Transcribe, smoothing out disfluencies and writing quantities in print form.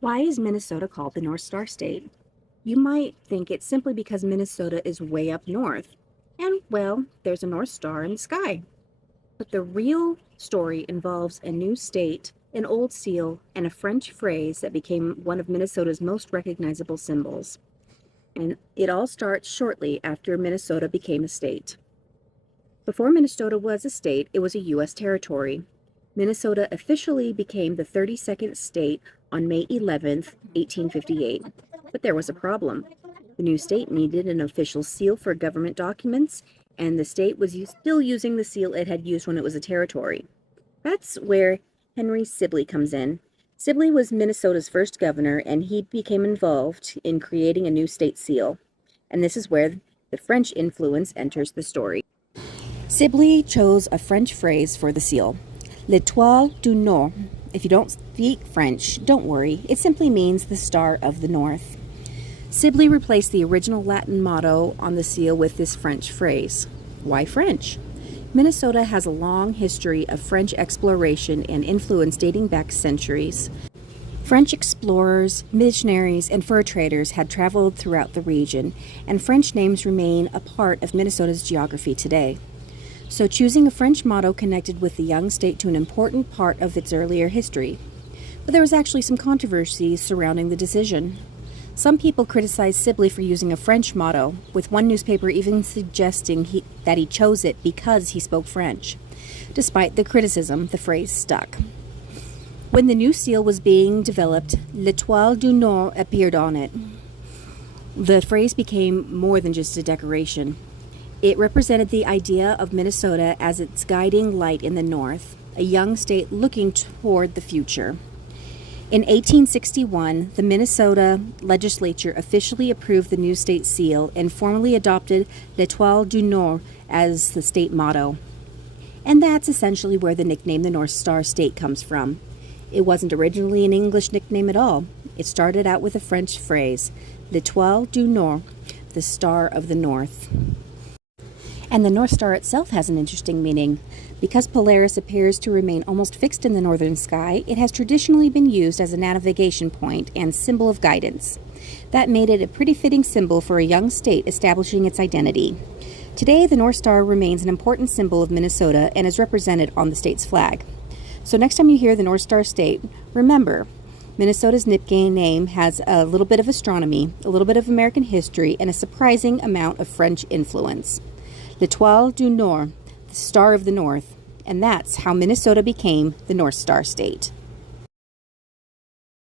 Why is Minnesota called the North Star State? You might think it's simply because Minnesota is way up north, and well, there's a North Star in the sky. But the real story involves a new state, an old seal, and a French phrase that became one of Minnesota's most recognizable symbols. And it all starts shortly after Minnesota became a state. Before Minnesota was a state, it was a U.S. territory. Minnesota officially became the 32nd state on May 11th, 1858. But there was a problem. The new state needed an official seal for government documents, and the state was still using the seal it had used when it was a territory. That's where Henry Sibley comes in. Sibley was Minnesota's first governor, and he became involved in creating a new state seal. And this is where the French influence enters the story. Sibley chose a French phrase for the seal, L'Étoile du Nord. If you don't speak French, don't worry. It simply means the Star of the North. Sibley replaced the original Latin motto on the seal with this French phrase. Why French? Minnesota has a long history of French exploration and influence dating back centuries. French explorers, missionaries, and fur traders had traveled throughout the region, and French names remain a part of Minnesota's geography today. So choosing a French motto connected with the young state to an important part of its earlier history. But there was actually some controversy surrounding the decision. Some people criticized Sibley for using a French motto, with one newspaper even suggesting that he chose it because he spoke French. Despite the criticism, the phrase stuck. When the new seal was being developed, L'Étoile du Nord appeared on it. The phrase became more than just a decoration. It represented the idea of Minnesota as its guiding light in the north, a young state looking toward the future. In 1861, the Minnesota legislature officially approved the new state seal and formally adopted L'Étoile du Nord as the state motto. And that's essentially where the nickname the North Star State comes from. It wasn't originally an English nickname at all. It started out with a French phrase, L'Étoile du Nord, the Star of the North. And the North Star itself has an interesting meaning. Because Polaris appears to remain almost fixed in the northern sky, it has traditionally been used as a navigation point and symbol of guidance. That made it a pretty fitting symbol for a young state establishing its identity. Today, the North Star remains an important symbol of Minnesota and is represented on the state's flag. So next time you hear the North Star State, remember, Minnesota's nickname has a little bit of astronomy, a little bit of American history, and a surprising amount of French influence. L'Étoile du Nord, the Star of the North, and that's how Minnesota became the North Star State.